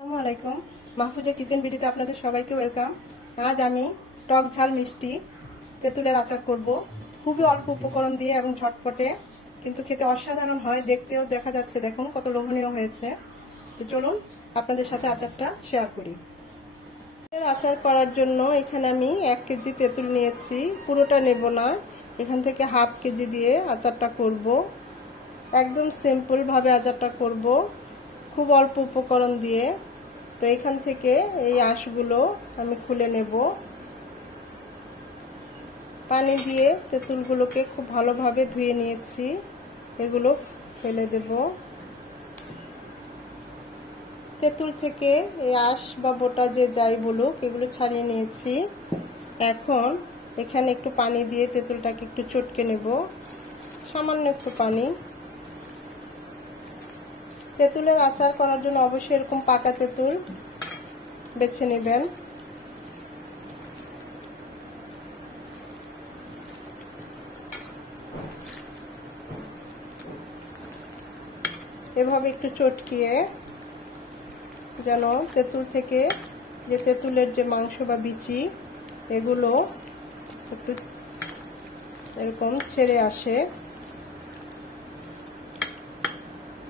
আসসালামু আলাইকুম। মাহফুজা কিচেন ভিডিওতে আপনাদের সবাইকে ওয়েলকাম। আজ আমি টক ঝাল মিষ্টি তেঁতুলের আচার করব। খুবই অল্প উপকরণ দিয়ে এবং ঝটপটে, কিন্তু খেতে অসাধারণ হয়। দেখতেও দেখা যাচ্ছে, দেখুন কত লোভনীয় হয়েছে। তো চলুন আপনাদের সাথে আচারটা শেয়ার করি। আচার করার জন্য এখানে আমি 1 কেজি তেঁতুল নিয়েছি। পুরোটা নেব না, এখান থেকে হাফ কেজি দিয়ে আচারটা করব। একদম সিম্পল ভাবে আচারটা করব, খুব অল্প উপকরণ দিয়ে। তো এখান থেকে এই আঁশগুলো আমি খুলে নেব। পানি দিয়ে তেঁতুলগুলোকে খুব ভালোভাবে ধুয়ে নিয়েছি, এগুলো ফেলে দেব। তেঁতুল থেকে এই আঁশ বা বোটা যে যাই বলুক, এগুলো ছাড়িয়ে নিয়েছি। এখন এখানে একটু পানি দিয়ে তেঁতুলটাকে একটু চটকে নেব, সামান্য একটু পানি। তেঁতুলের আচার করার জন্য অবশ্যই এরকম পাকা তেঁতুল বেছে নেবেন। এভাবে একটু চটকিয়ে, যেন তেঁতুল থেকে যে তেঁতুলের যে মাংস বা বিচি, এগুলো একটু এরকম ছেড়ে আসে।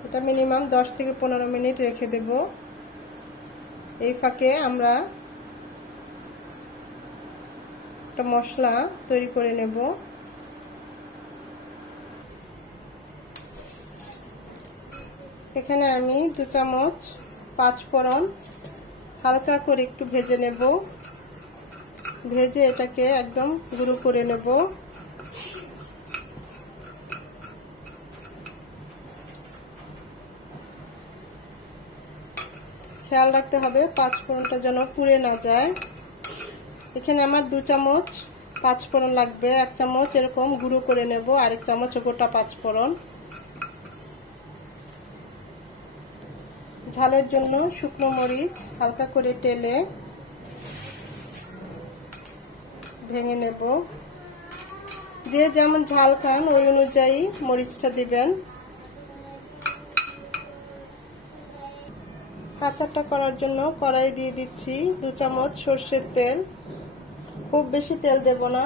এটা মিনিমাম 10 থেকে 15 মিনিট রেখে দেব। এই ফাঁকে আমরা একটা মশলা তৈরি করে নেব। এখানে আমি 2 চামচ 5 ফোড়ন হালকা করে একটু ভেজে নেব। ভেজে এটাকে একদম গুঁড়ো করে নেব। খেয়াল রাখতে হবে 5 ফোড়নটা যেন পুড়ে না যায়। এখানে আমার 2 চামচ 5 ফোড়ন লাগবে। 1 চামচ এরকম গুঁড়ো করে নেব, আর 1 চামচ গোটা 5 ফোড়ন। ঝালের জন্য শুকনো মরিচ হালকা করে তেলে ভেঙে নেব। যে যেমন ঝাল খান ওই অনুযায়ী মরিচটা দিবেন। আচারটা করার জন্য কড়াই দিয়ে দিচ্ছি 2 চামচ সরষের তেল। খুব বেশি তেল দেব না,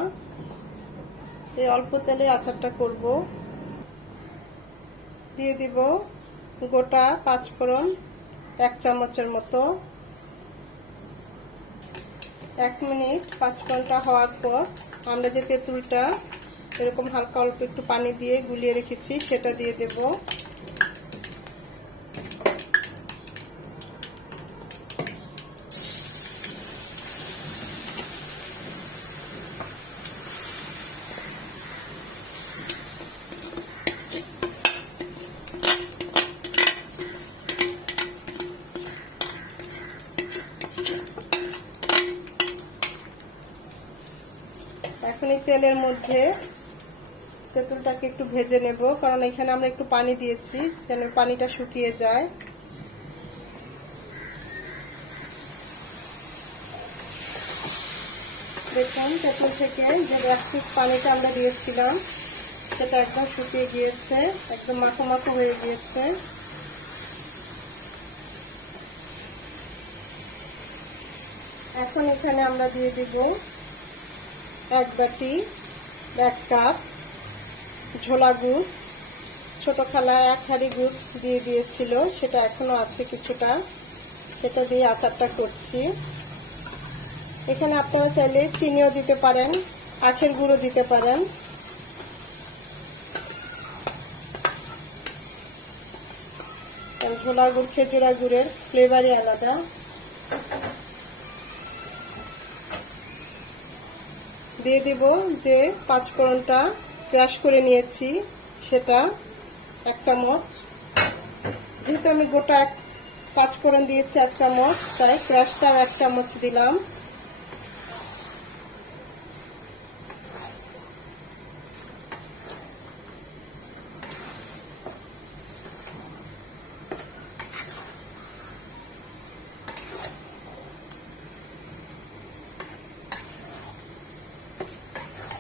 এই অল্প তেলে আচারটা করব। দিয়ে দিব গোটা 5 ফোড়ন 1 চামচের মতো। 1 মিনিট 5 ফোড়নটা হওয়ার পর আমরা যে তেঁতুলটা এরকম হালকা অল্প একটু পানি দিয়ে গুলিয়ে রেখেছি সেটা দিয়ে দেব। এখন এই তেলের মধ্যে তেঁতুলটাকে একটু ভেজে নেব, কারণ এখানে আমরা একটু পানি দিয়েছি, যেন পানিটা শুকিয়ে যায়। দেখুন তেঁতুল থেকে যে বেসিক পানিটা আমরা দিয়েছিলাম সেটা একদম শুকিয়ে গিয়েছে, একদম মাখো মাখো হয়ে গিয়েছে। এখন এখানে আমরা দিয়ে দিব 1 বাটি 1 কাপ ঝোলা গুড়। ছোট খালা 1 হাঁড়ি গুড় দিয়ে দিয়েছিল, সেটা এখনো আছে কিছুটা, সেটা দিয়ে আচারটা করছি। এখানে আপনারা চাইলে চিনিও দিতে পারেন, আখের গুঁড়ো দিতে পারেন। ঝোলা গুড় খেজুরা গুড়ের ফ্লেভারই আলাদা। দিয়ে দিব যে 5 ফোড়নটা ক্রাশ করে নিয়েছি, সেটা 1 চামচ। যেহেতু আমি গোটা 5 ফোড়ন দিয়েছি 1 চামচ, তাই ক্রাশটাও 1 চামচ দিলাম।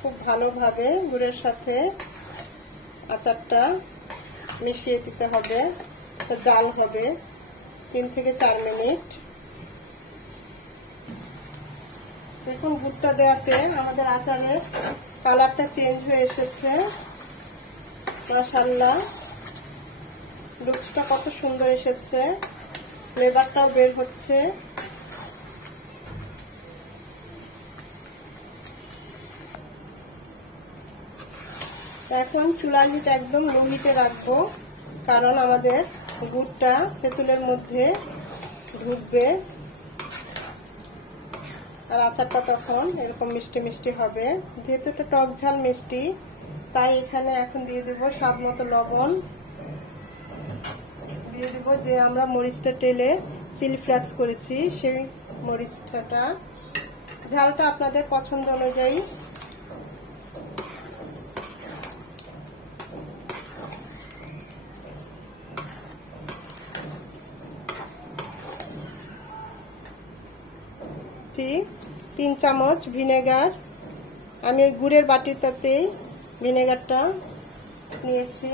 খুব ভালোভাবে গুড়ের সাথে আচারটা মিশিয়ে দিতে হবে, জাল হবে। 3 থেকে 4 মিনিট। দেখুন গুড়টা দেওয়াতে আমাদের আচারের কালারটা চেঞ্জ হয়ে এসেছে। মাশাআল্লাহ, লুকসটা কত সুন্দর এসেছে, ফ্লেভারটাও বের হচ্ছে। এখন চুলার হিট একদম লো হিটে রাখবো, কারণ আমাদের গুড়টা তেঁতুলের মধ্যে ঢুকবে আর আচারটা তখন এরকম মিষ্টি মিষ্টি হবে। যেহেতু এটা টক ঝাল মিষ্টি, তাই এখানে এখন দিয়ে দেব স্বাদ মতো লবণ, দিয়ে দেব যে আমরা মরিচটা টেলে চিলি ফ্লেক্স করেছি সেই মরিচটা। ঝালটা আপনাদের পছন্দ অনুযায়ী। দিচ্ছি 3 চামচ ভিনেগার। আমি ওই গুড়ের বাটিটাতে ভিনেগারটা নিয়েছি।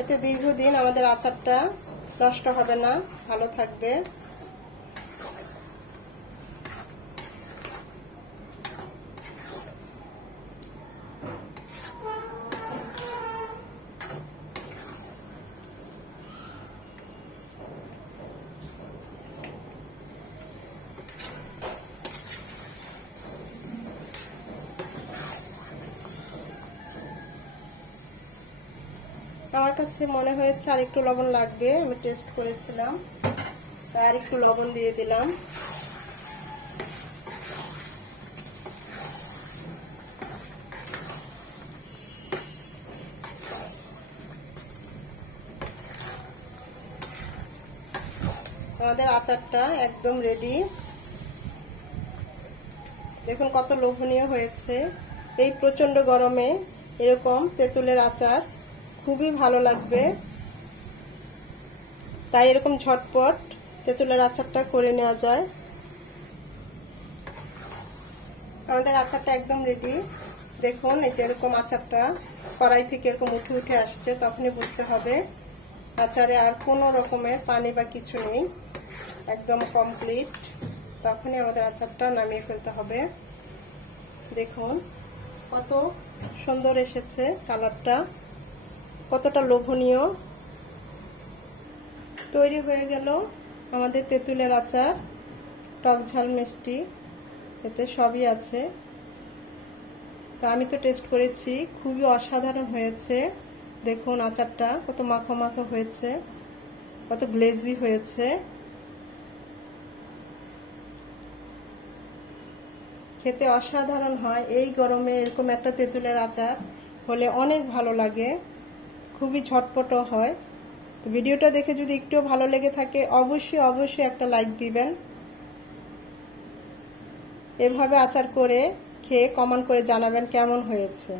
এতে দীর্ঘদিন আমাদের আচারটা নষ্ট হবে না, ভালো থাকবে। আমার কাছে মনে হয়েছে আর একটু লবণ লাগবে, আমি টেস্ট করেছিলাম, তাই আর একটু লবণ দিয়ে দিলাম। আমাদের আচারটা একদম রেডি। দেখুন কত লোভনীয় হয়েছে। এই প্রচন্ড গরমে এরকম তেঁতুলের আচার খুবই ভালো লাগবে, তাই এরকম ঝটপট তেঁতুলের আচারটা করে নেওয়া যায়। আমাদের আচারটা একদম রেডি। দেখুন এই যে এরকম আচারটা কড়াই থেকে এরকম উঠে উঠে আসছে, তখনই বুঝতে হবে আচারে আর কোনো রকমের পানি বা কিছু নেই, একদম কমপ্লিট। তখনই আমাদের আচারটা নামিয়ে ফেলতে হবে। দেখুন কত সুন্দর এসেছে কালারটা, কতটা লোভনীয়। তৈরি হয়ে গেল আমাদের তেঁতুলের আচার, টক ঝাল মিষ্টি, এতে সবই আছে। তা আমি তো টেস্ট করেছি, খুবই অসাধারণ হয়েছে। দেখুন আচারটা কত মাখো মাখো হয়েছে, কত গ্লেজি হয়েছে। খেতে অসাধারণ হয়। এই গরমে এরকম একটা তেঁতুলের আচার হলে অনেক ভালো লাগে, খুবই ঝটপট হয়। ভিডিওটা দেখে যদি একটু ভালো লেগে থাকে অবশ্যই অবশ্যই একটা লাইক দিবেন। এভাবে আচার করে খেয়ে কমেন্ট করে জানাবেন কেমন হয়েছে।